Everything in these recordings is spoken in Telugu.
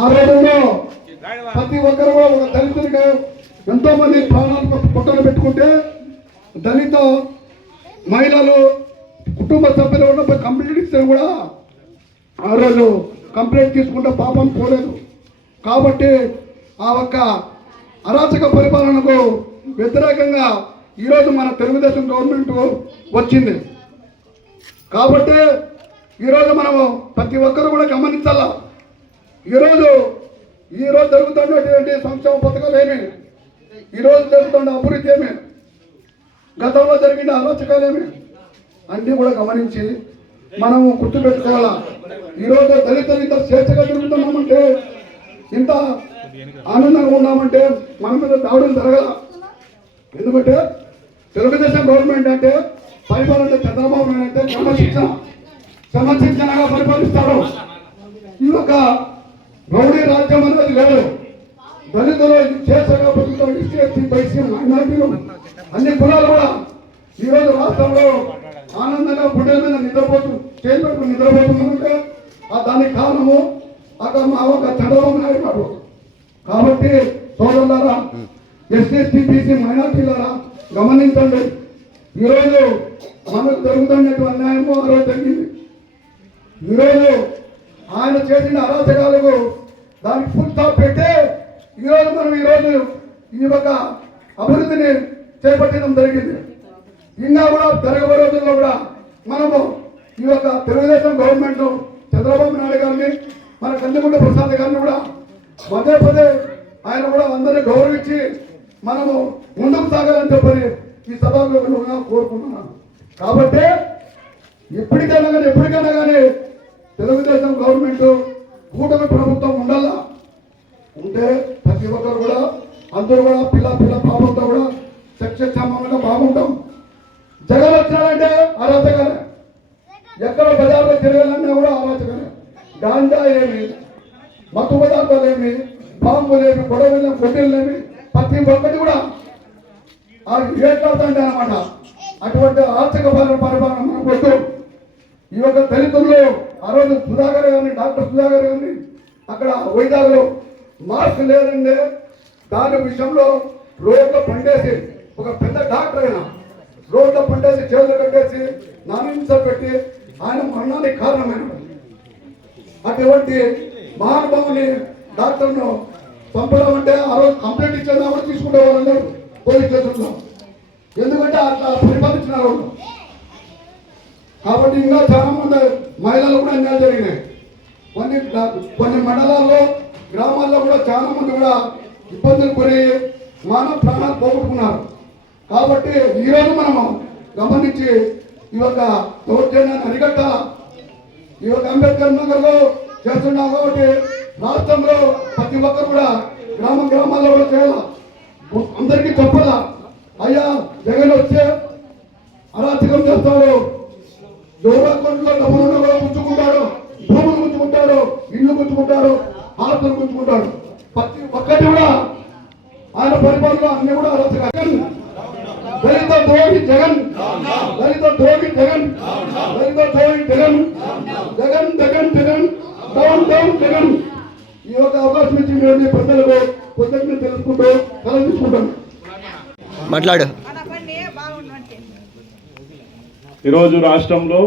ఆ రోజుల్లో ప్రతి ఒక్కరు కూడా ఒక దళితుడిగా ఎంతో మంది ప్రాణాలు పొట్టలు పెట్టుకుంటే దళిత మహిళలు కుటుంబ సభ్యులు ఉన్నప్పుడు కంప్లైంట్ ఇస్తే కూడా ఆ రోజు కంప్లైంట్ తీసుకుంటే పాపం పోలేదు. కాబట్టి ఆ ఒక్క అరాచక పరిపాలనకు వ్యతిరేకంగా ఈరోజు మన తెలుగుదేశం గవర్నమెంట్ వచ్చింది. కాబట్టి ఈరోజు మనము ప్రతి ఒక్కరు కూడా గమనించాలా. ఈరోజు జరుగుతున్నటువంటి సంక్షేమ పథకాలు ఏమి, ఈరోజు జరుగుతున్న అభివృద్ధి ఏమి, గతంలో జరిగిన అరాచకాలు ఏమి అన్నీ కూడా గమనించి మనము గుర్తుపెట్టుకోవాలా. ఈరోజు దళితులు ఇంత స్వేచ్ఛగా తిరుగుతున్నామంటే, ఇంత ఆనందంగా ఉన్నామంటే మన మీద దాడులు జరగల. ఎందుకంటే తెలుగుదేశం గవర్నమెంట్ అంటే పరిపాలన చంద్రబాబు నాయుడు అంటే క్రమశిక్షణగా పరిపాలిస్తాడు. ఈ యొక్క రౌడీ రాజ్యం అనేది లేదు. దళితులు స్వేచ్ఛగా బతుకుతాం. ఎస్సీ బైసీ మైనారిటీలు అన్ని కులాలు కూడా ఈరోజు రాష్ట్రంలో ఆనందంగా గుండెల మీద నిద్రపోతున్నామంటే దానికి కారణము మా ఒక చంద్రబాబు నాయుడు గారు. కాబట్టి సోదరులారా, ఎస్సీ ఎస్టీ బీసీ మైనారిటీలారా గమనించండి. ఈరోజు మనకు జరుగుతున్నటువంటి అన్యాయము ఆ రోజు జరిగింది. ఈరోజు ఆయన చేసిన అరాచకాలకు దానికి ఫుల్ స్టాప్ పెట్టి ఈరోజు మనం ఈ యొక్క అభివృద్ధిని చేపట్టడం జరిగింది. ఇంకా కూడా జరగబోయే రోజుల్లో కూడా మనము ఈ యొక్క తెలుగుదేశం గవర్నమెంట్ చంద్రబాబు నాయుడు గారిని, మన కందిగుంట ప్రసాద్ గారిని కూడా పదే పదే ఆయన కూడా అందరినీ గౌరవించి మనము ముందుకు సాగాలని చెప్పని ఈ సభలో కోరుకుంటున్నాను. కాబట్టి ఎప్పటికైనా కానీ తెలుగుదేశం గవర్నమెంట్ కూటమి ప్రభుత్వం ఉండాలా. ఉంటే ప్రతి ఒక్కరు కూడా అందరూ కూడా పిల్ల పాపంతో కూడా సమానంగా బాగుంటాం. జగన్ వచ్చినారంటే అరాచకమే. ఎక్కడ బజార్లో తిరగాలన్నా కూడా అరాచకమే. గాంజా ఏమి, మత్తు పదార్థాలు ఏమి, బాంబులేమి, గొడవలేమి, కొట్టిలేమి ప్రతి ఒక్కటి కూడా ఏట్లాడుతుంటే అనమాట. అటువంటి ఆర్థిక పరిపాలన మనం వద్దు. ఈ యొక్క దళితుల్లో ఆ రోజు సుధాకర్ గారిని, డాక్టర్ సుధాకర్ గారిని అక్కడ వైజాగ్లో మార్క్ లేదండి, దాని విషయంలో రోడ్లో పండేసి ఒక పెద్ద డాక్టర్ అయినా రోడ్లో పండేసి చేతులు కట్టేసి నామింస పెట్టి ఆయన మరణానికి కారణమైన అటువంటి మహానుభావుని డాక్టర్ను పంపడం అంటే ఆ రోజు కంప్లైంట్ ఇచ్చేదామని తీసుకుంటే వాళ్ళందరూ పోలీస్ స్టేషన్లో. ఎందుకంటే అట్లా పరిపాలించినారు. కాబట్టి ఇంకా చాలా మంది మహిళలు కూడా అన్యాయం జరిగినాయి. కొన్ని మండలాల్లో, గ్రామాల్లో కూడా చాలా మంది కూడా ఇబ్బందులు గురి మానవ ప్రాణాలు పోగొట్టుకున్నారు. కాబట్టి ఈరోజు మనము గమనించి ఈ యొక్క దౌర్జన్యాన్ని అరికట్టాల. ఈ యొక్క అంబేద్కర్ నగర్లో చేస్తున్నాం కాబట్టి రాష్ట్రంలో ప్రతి ఒక్కరు కూడా గ్రామాల్లో కూడా చేయాల. అందరికీ చెప్పాలా, అయ్యా జగన్ వచ్చే అరాచకం చేస్తాడు, దౌర్భాగ్యంలో డబ్బులు కూడా గుంజుకుంటాడు, భూములు గుంజుకుంటాడు, ఇల్లు గుంజుకుంటాడు, ఆస్తులు గుంజుకుంటాడు. ప్రతి ఒక్కటి కూడా ఆయన పరిపాలనలో అన్ని కూడా అరాచకం. దళిత ద్రోహి జగన్, దళిత ద్రోహి జగన్, దళిత ద్రోహి జగన్, జగన్ జగన్ జగన్ డౌన్ డౌన్ జగన్. ఈ యొక్క అవకాశం ఇచ్చి ప్రజలకు కృతజ్ఞతలు తెలుసుకుంటూ సెలవు తీసుకుంటాను. మాట్లాడు. ఈరోజు రాష్ట్రంలో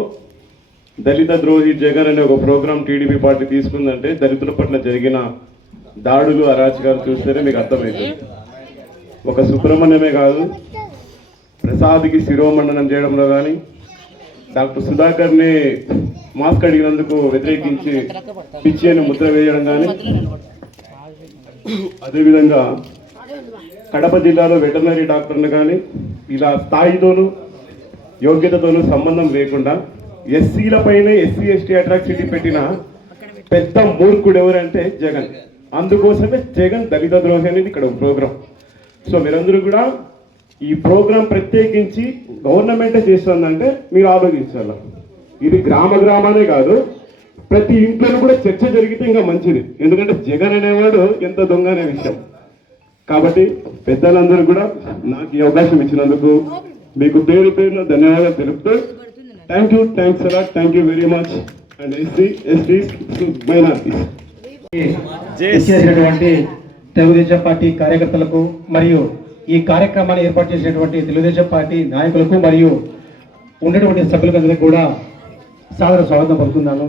దళిత ద్రోహి జగన్ అనే ఒక ప్రోగ్రాం టీడీపీ పార్టీ తీసుకుందంటే దళితుల పట్ల జరిగిన దాడులు, అరాచకాలు చూస్తేనే మీకు అర్థమైంది. ఒక సుబ్రహ్మణ్యమే కాదు, ప్రసాద్కి శిరోమండనం చేయడంలో కానీ, డాక్టర్ సుధాకర్ని మాస్క్ అడిగినందుకు వ్యతిరేకించి పిచ్చి అని ముద్ర వేయడం కానీ, అదేవిధంగా కడప జిల్లాలో వెటర్నరీ డాక్టర్లు కానీ ఇలా స్థాయితోనూ యోగ్యతతోనూ సంబంధం లేకుండా ఎస్సీలపైనే ఎస్సీ ఎస్టీ అట్రాక్సిటీ పెట్టిన పెద్ద మూర్ఖుడు ఎవరంటే జగన్. అందుకోసమే జగన్ దళిత ద్రోహి అనేది ఇక్కడ ప్రోగ్రాం. సో మీరందరూ కూడా ఈ ప్రోగ్రాం ప్రత్యేకించి గవర్నమెంటే చేస్తుందంటే మీరు ఆలోచించాలి. ఇది గ్రామానే కాదు, ప్రతి ఇంట్లో కూడా చర్చ జరిగితే ఇంకా మంచిది. ఎందుకంటే జగన్ అనేవాడు ఎంత దొంగ అనే విషయం. కాబట్టి పెద్దలందరూ కూడా నాకు ఈ అవకాశం ఇచ్చినందుకు మీకు పేరు పేరున ధన్యవాదాలు తెలుపుతూ thanks a lot, thank you very much. And SC ST minorities ఇచ్చేసినటువంటి తెలుగుదేశం పార్టీ కార్యకర్తలకు మరియు ఈ కార్యక్రమాన్ని ఏర్పాటు చేసినటువంటి తెలుగుదేశం పార్టీ నాయకులకు మరియు ఉన్నటువంటి సభ్యులందరికీ కూడా సాదర స్వాగతం పలుకుతున్నాను.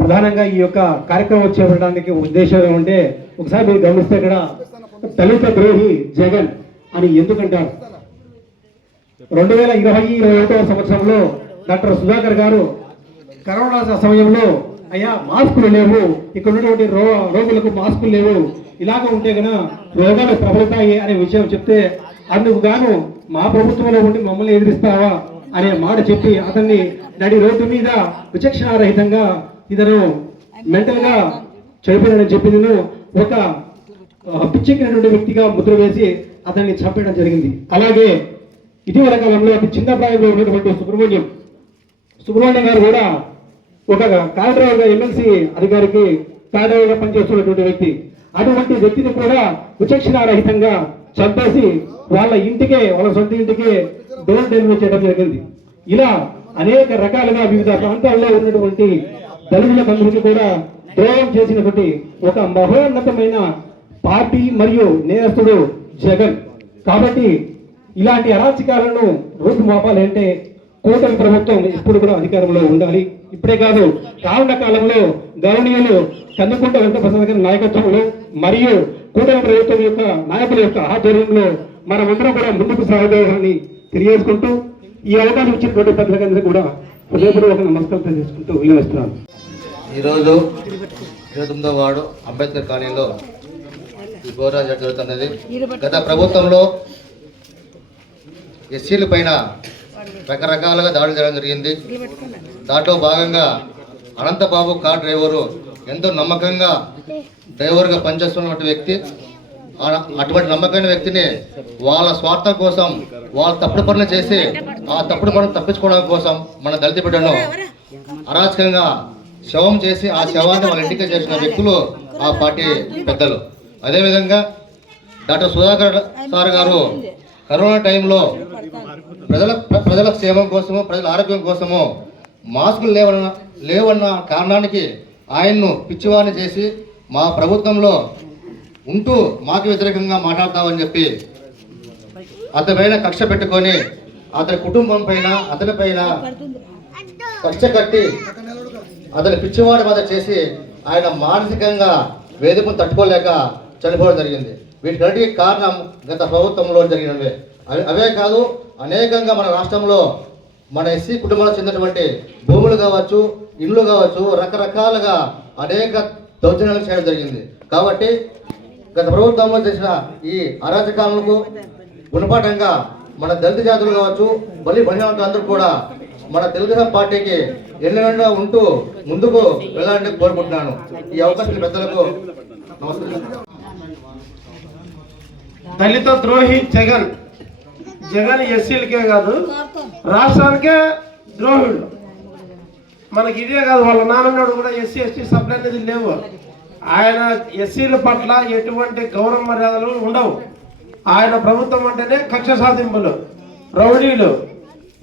ప్రధానంగా ఈ యొక్క కార్యక్రమం చేపట్టడానికి ఉద్దేశం ఏమంటే, ఒకసారి మీరు గమనిస్తే ఇక్కడ దళిత ద్రోహి జగన్ అని ఎందుకంటారు? 2020-21 సంవత్సరంలో డాక్టర్ సుధాకర్ గారు కరోనా సమయంలో అయ్యా మాస్కులు లేవు, ఇక్కడ ఉన్నటువంటి రోగులకు మాస్కులు లేవు, ఇలాగ ఉంటే కనుక రోగాలు ప్రబలుతాయి అనే విషయం చెప్తే అందుకు గాను మా ప్రభుత్వంలో ఉండి మమ్మల్ని ఎదిరిస్తావా అనే మాట చెప్పి అతన్ని నడి రోడ్డు మీద విచక్షణారహితంగా ఇతను మెంటల్ గా చనిపోయాడని చెప్పి నేను ఒక పిచ్చెక్కినటువంటి వ్యక్తిగా ముద్ర వేసి అతన్ని చంపేయడం జరిగింది. అలాగే ఇటీవల కాలంలో అతి చిన్న ప్రాయంలో ఉన్నటువంటి సుబ్రహ్మణ్యం గారు కూడా ఒక కార్ డ్రైవర్గా ఎమ్మెల్సీ అధికారికి కార్ డ్రైవర్గా పనిచేస్తున్నటువంటి వ్యక్తి. అటువంటి వ్యక్తిని కూడా విచక్షణారహితంగా చంపేసి వాళ్ళ సొంత ఇంటికే డోర్ డెలివరీ చేయడం జరిగింది. ఇలా అనేక రకాలుగా వివిధ ప్రాంతాల్లో ఉన్నటువంటి దళితులందరికీ కూడా ద్రోహం చేసినటువంటి ఒక మహోన్నతమైన పార్టీ మరియు నేరస్తుడు జగన్. కాబట్టి ఇలాంటి అరాచకాలను రూపుమాపాలంటే కూటమి ప్రభుత్వం ఇప్పుడు కూడా అధికారంలో ఉండాలి. ఇప్పుడే కాదు, రానున్న కాలంలో గౌరవనీయులు కందుకుంట వెంకటప్రసాద్ గారి నాయకత్వంలో మరియు కూటమి ప్రభుత్వం యొక్క నాయకుల యొక్క ఆధ్వర్యంలో మనమందరం కూడా ముందుకు సాగుతామని తెలియజేసుకుంటూ ఈ అవకాశం ఇచ్చినటువంటి పెద్దలందరికీ కూడా హృదయపూర్వక నమస్కారం తెలియజేసుకుంటూ వినియోగిస్తున్నాను. ఈరోజు 29వ వార్డు అంబేద్కర్ కాలనీలో ఈ గోరాజ జరుగుతున్నది. గత ప్రభుత్వంలో ఎస్సీల పైన రకరకాలుగా దాడులు చేయడం జరిగింది. దాంట్లో భాగంగా అనంతబాబు కార్ డ్రైవరు ఎంతో నమ్మకంగా డ్రైవర్గా పనిచేస్తున్నటువంటి వ్యక్తి. అటువంటి నమ్మకమైన వ్యక్తిని వాళ్ళ స్వార్థం కోసం వాళ్ళ తప్పుడు పనులు చేసి ఆ తప్పుడు పనులు తప్పించుకోవడం కోసం మన దళిత బిడ్డను అరాచకంగా శవం చేసి ఆ శవాన్ని వాళ్ళ ఇంటికి చేసిన వ్యక్తులు ఆ పార్టీ పెద్దలు. అదేవిధంగా డాక్టర్ సుధాకర్ సార్ గారు కరోనా టైంలో ప్రజల క్షేమం కోసము, ప్రజల ఆరోగ్యం కోసము మాస్కులు లేవన్న కారణానికి ఆయన్ను పిచ్చివారిని చేసి మా ప్రభుత్వంలో ఉంటూ మాకు వ్యతిరేకంగా మాట్లాడతామని చెప్పి అతనిపైన కక్ష పెట్టుకొని అతని కుటుంబం పైన అతని పైన కక్ష కట్టి అతని పిచ్చివాడి మీద చేసి ఆయన మానసికంగా వేదికను తట్టుకోలేక చనిపోవడం జరిగింది. వీటికి కారణం గత ప్రభుత్వంలో జరిగినవే. అవే కాదు, అనేకంగా మన రాష్ట్రంలో మన ఎస్సీ కుటుంబాలకు చెందినటువంటి భూములు కావచ్చు, ఇండ్లు కావచ్చు, రకరకాలుగా అనేక దౌర్జన్యాలు చేయడం జరిగింది. కాబట్టి గత ప్రభుత్వంలో చేసిన ఈ అరాచకాలకు గుణపాఠంగా మన దళిత జాతులు కావచ్చు, బలిహీనులు అందరూ కూడా మన తెలుగుదేశం పార్టీకి ఎన్నెన్నో ఉంటూ ముందుకు వెళ్ళాలని కోరుకుంటున్నాను. ఈ అవకాశం పెద్దలకు నమస్కారం. దళిత ద్రోహి జగన్ ఎస్సీలకే కాదు రాష్ట్రానికే ద్రోహుడు. మనకి ఇదే కాదు, వాళ్ళ నాన్ననాడు కూడా ఎస్సీ ఎస్టీ సప్లై అనేది లేవు. ఆయన ఎస్సీల పట్ల ఎటువంటి గౌరవ మర్యాదలు ఉండవు. ఆయన ప్రభుత్వం అంటేనే కక్ష సాధింపులు, రౌడీలు,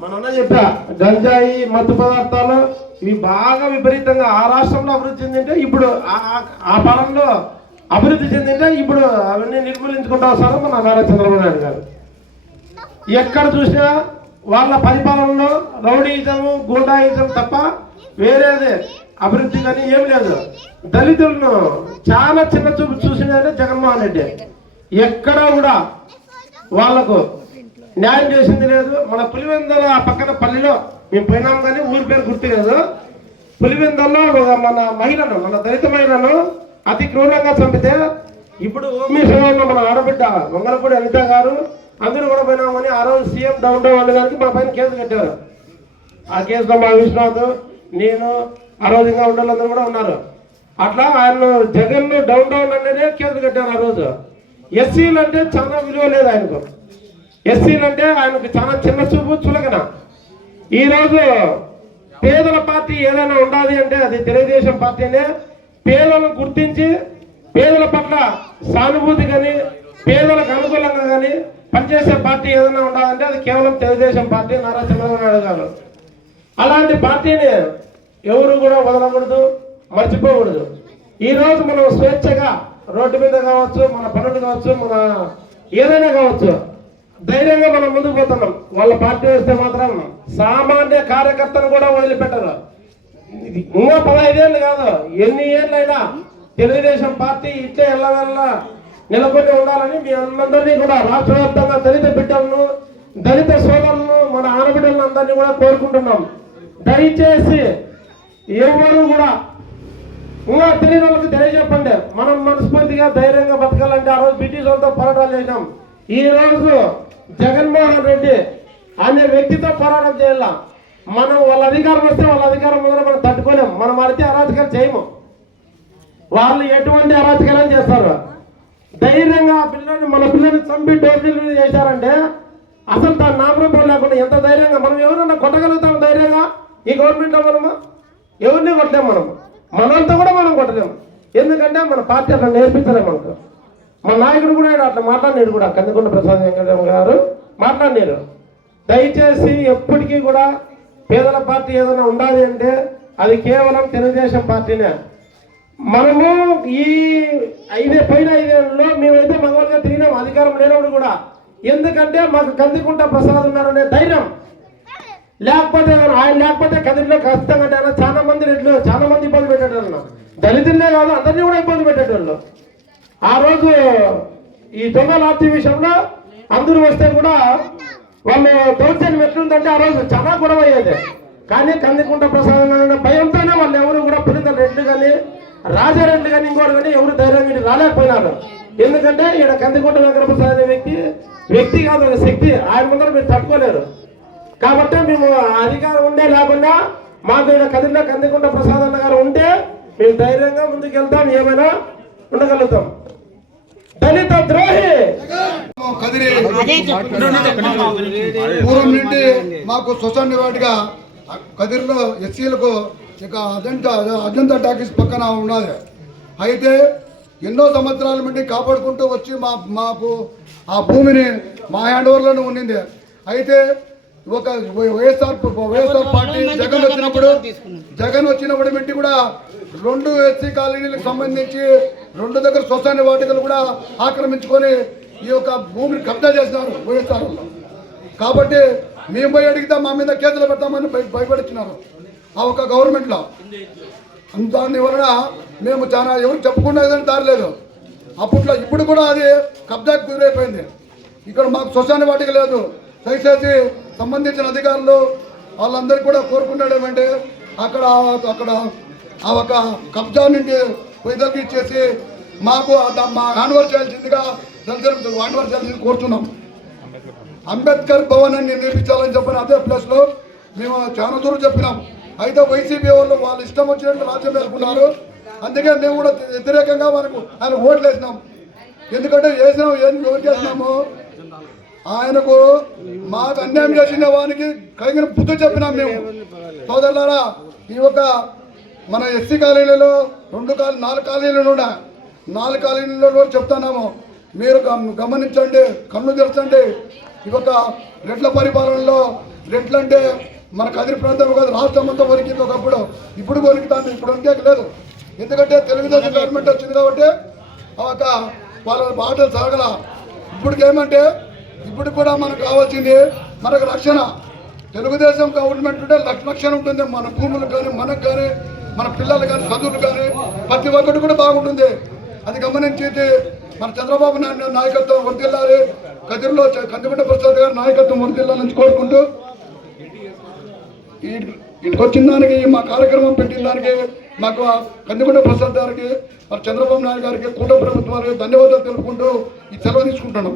మనం చెప్పా గంజాయి, మత్తు పదార్థాలు ఇవి బాగా విపరీతంగా ఆ రాష్ట్రంలో అభివృద్ధి చెందింటే ఇప్పుడు ఆ పాలనలో అభివృద్ధి చెందింటే ఇప్పుడు అవన్నీ నిర్మూలించుకుంటూ వస్తారు మన నారా చంద్రబాబు నాయుడు గారు. ఎక్కడ చూసినా వాళ్ళ పరిపాలనలో రౌడీయిజం, గూండాయిజం తప్ప వేరేది అభివృద్ధి కానీ ఏం లేదు. దళితులను చాలా చిన్న చూపు చూసినారే జగన్మోహన్ రెడ్డి. ఎక్కడా కూడా వాళ్లకు న్యాయం చేసింది లేదు. మన పులివెందుల పక్కన పల్లెలో మేము పోయినాం కానీ ఊరి పేరు గుర్తు లేదు. పులివెందుల్లో మన మహిళను, మన దళిత మహిళను అతి క్రూరంగా చంపితే ఇప్పుడు ఓమేశ్వరంలో మన ఆడబిడ్డ మంగళపూడి అనిత గారు అందరూ కూడా పోయినామని ఆ రోజు సీఎం డౌన్ వాళ్ళు గారికి మా పైన కేసు కట్టారు. ఆ కేసులో మా విశ్వనాథ్, నేను, ఆ రోజు ఇంకా ఉండాలందరూ కూడా ఉన్నారు. అట్లా ఆయన జగన్ డౌన్ అనేదే కేసు కట్టారు ఆ రోజు. ఎస్సీలు అంటే చాలా విలువ లేదు ఆయనకు. ఎస్సీలు అంటే ఆయనకు చాలా చిన్న చూపు, చులకన. ఈరోజు పేదల పార్టీ ఏదైనా ఉండాలి అంటే అది తెలుగుదేశం పార్టీనే. పేదలను గుర్తించి పేదల పట్ల సానుభూతి కానీ పేదలకు అనుకూలంగా కానీ పనిచేసే పార్టీ ఏదైనా ఉండాలంటే అది కేవలం తెలుగుదేశం పార్టీ, నారా చంద్రబాబు నాయుడు గారు. అలాంటి పార్టీని ఎవరు కూడా వదలకూడదు, మర్చిపోకూడదు. ఈరోజు మనం స్వేచ్ఛగా రోడ్డు మీద కావచ్చు, మన పనులు కావచ్చు, మన ఏదైనా కావచ్చు, ధైర్యంగా మనం ముందుకు పోతున్నాం. వాళ్ళ పార్టీ వస్తే మాత్రం సామాన్య కార్యకర్తను కూడా వదిలిపెట్టరు. ఇంకా 15 ఏళ్ళు కాదు, ఎన్ని ఏళ్ళైనా తెలుగుదేశం పార్టీ ఇట్లే ఎల్లవల్ల నిలబడి ఉండాలని మీ అందరినీ కూడా రాష్ట్ర వ్యాప్తంగా దళిత బిడ్డలను, దళిత సోదరులను, మన ఆడబిడ్డలను అందరినీ కూడా కోరుకుంటున్నాం. దయచేసి ఎవరు కూడా ఇంకా తెలియని వాళ్ళకి తెలియజెప్పండి. మనం మనస్ఫూర్తిగా ధైర్యంగా బతకాలంటే ఆ రోజు బ్రిటిష్ వాళ్ళతో పోరాటాలు చేసినాం. ఈ రోజు జగన్మోహన్ రెడ్డి అనే వ్యక్తితో పోరాటం చేయాల. మనం వాళ్ళ అధికారం వస్తే వాళ్ళ అధికారం ముందర మనం తట్టుకోలేం. మనం అడితే అరాచకాలు చేయము. వాళ్ళు ఎటువంటి అరాచకాలు చేస్తారు. ధైర్యంగా మన పిల్లల్ని చంపి డోర్లు చేశారంటే అసలు దాని నామరూపం లేకుండా ఎంత ధైర్యంగా మనం ఎవరన్నా కొట్టగలుగుతాం ధైర్యంగా? ఈ గవర్నమెంట్లో మనము ఎవరిని కొట్టలేము. మనంతా కూడా మనం కొట్టలేము. ఎందుకంటే మన పార్టీ అట్లా నేర్పించలేము మనకు. మన నాయకుడు కూడా అట్లా మాట్లాడినాడు కూడా, కందికొండ ప్రసాద్ వెంకటరామ గారు మాట్లాడినారు. దయచేసి ఎప్పటికీ కూడా పేదల పార్టీ ఏదైనా ఉండాలి అంటే అది కేవలం తెలుగుదేశం పార్టీనే. మనము ఈ 5 ఏళ్ళలో మేమైతే మగవాళ్ళగా తిరిగినాం అధికారం లేనప్పుడు కూడా. ఎందుకంటే మాకు కందికుంట ప్రసాద్ ఉన్నారనే ధైర్యం. లేకపోతే ఆయన లేకపోతే కదిరిలో ఖచ్చితంగా చాలా మంది రెడ్లు చాలా మంది ఇబ్బంది పెట్టేటోళ్ళు. దళితులే కాదు, అందరినీ కూడా ఇబ్బంది పెట్టేటోళ్ళు. ఆ రోజు ఈ దొంగల ఆర్టీ విషయంలో అందరూ వస్తే కూడా వాళ్ళు దౌర్జన్యం ఎట్లుందంటే ఆ రోజు చాలా గొడవ అయ్యేది. కానీ కందికుంట ప్రసాదం భయంతోనే వాళ్ళు ఎవరు కూడా పులిందల రెడ్లు కానీ, రాజారెడ్డి కానీ, ఇంకోటి కానీ ఎవరు ధైర్యం వీళ్ళు రాలేకపోయినారు. ఎందుకంటే ఈయన కందికుంట వెంకటప్రసాద్ అనే వ్యక్తి కాదు, ఒక శక్తి. ఆయన ముందర మీరు తట్టుకోలేరు. కాబట్టి మేము అధికారం ఉండే లేకుండా మాకు ఈయన కదిరిలో కందికుంట ప్రసాద్ అన్న గారు ఉంటే మేము ధైర్యంగా ముందుకు వెళ్తాం, ఏమైనా ఉండగలుగుతాం. దళిత ద్రోహి కదిరి పూర్వం నుండి మాకు సొసైటీ వాటిగా కదిరిలో ఎస్సీలకు ఇక అజంతా టాకీస్ పక్కన ఉన్నది. అయితే ఎన్నో సంవత్సరాల నుండి కాపాడుకుంటూ వచ్చి మాకు ఆ భూమిని మా హ్యాండ్ ఓవర్లోనే ఉండింది. అయితే ఒక వైఎస్ఆర్ పార్టీ జగన్ వచ్చినప్పుడు పెట్టి కూడా 2 ఎస్సీ కాలనీలకు సంబంధించి 2 దగ్గర సొసైటీ వాటికలు కూడా ఆక్రమించుకొని ఈ యొక్క భూమిని కబ్జా చేసినారు వైఎస్ఆర్. కాబట్టి మేము పోయి అడిగితే మా మీద కేసులు పెడతామని భయపడుతున్నారు ఆ ఒక గవర్నమెంట్లో. దాని వలన మేము చాలా ఎవరు చెప్పుకునేదని దారి లేదు అప్పట్లో. ఇప్పుడు కూడా అది కబ్జాకు గురైపోయింది. ఇక్కడ మాకు సొసైటీ వాటిక లేదు. దయచేసి సంబంధించిన అధికారులు వాళ్ళందరికీ కూడా కోరుకుంటాడు ఏమంటే అక్కడ ఆ ఒక కబ్జా నుండి వైద్యులకి ఇచ్చేసి మాకు మా హ్యాండ్ఓవర్ చేయాల్సిందిగా హ్యాండ్ఓవర్ చేయాల్సింది కోరుతున్నాం. అంబేద్కర్ భవన్ అని నిర్మించాలని చెప్పిన అదే ప్లేస్లో మేము చాలా దూరం చెప్పినాం. అయితే వైసీపీ వాళ్ళు ఇష్టం వచ్చినట్టు రాజ్యం వేసుకున్నారు. అందుకే మేము కూడా వ్యతిరేకంగా ఆయన ఓట్లు వేసినాం. ఎందుకంటే ఎవరు చేసినాము ఆయనకు మాకు అన్యాయం చేసిన వానికి కలిగిన బుద్ధి చెప్పినాం మేము. సోదరులారా, ఈ ఒక మన ఎస్సీ కాలనీలలో 4 కాలనీలు ఉన్నాయి. 4 కాలనీలలో కూడా చెప్తున్నాము, మీరు గమనించండి, కన్ను తెరచండి. ఈ ఒక రెడ్ల పరిపాలనలో రెడ్లంటే మన కదిరి ప్రాంతం కాదు, రాష్ట్రం అంతా వరికింది ఒకప్పుడు. ఇప్పుడు వరికితాను, ఇప్పుడు అంతే లేదు. ఎందుకంటే తెలుగుదేశం గవర్నమెంట్ వచ్చింది కాబట్టి ఒక వాళ్ళ బాటలు సాగల. ఇప్పటికేమంటే ఇప్పుడు కూడా మనకు కావాల్సింది మనకు రక్షణ. తెలుగుదేశం గవర్నమెంట్ ఉంటే రక్షణ ఉంటుంది. మన భూములకు కానీ, మనకు కానీ, మన పిల్లలు కానీ, చదువులు కానీ ప్రతి ఒక్కటి కూడా బాగుంటుంది. అది గమనించేది మన చంద్రబాబు నాయుడు నాయకత్వం వర్దిల్లాలి. కదిరిలో కందికొండ ప్రసాద్ గారి నాయకత్వం వర్దిల్లాలని కోరుకుంటూ ఇటుకు వచ్చిన దానికి మా కార్యక్రమం పెట్టిన దానికి మాకు కందికొండ ప్రసాద్ గారికి, చంద్రబాబు నాయుడు గారికి, కూటమి ప్రభుత్వానికి ధన్యవాదాలు తెలుపుకుంటూ ఈ సెలవు తీసుకుంటున్నాం.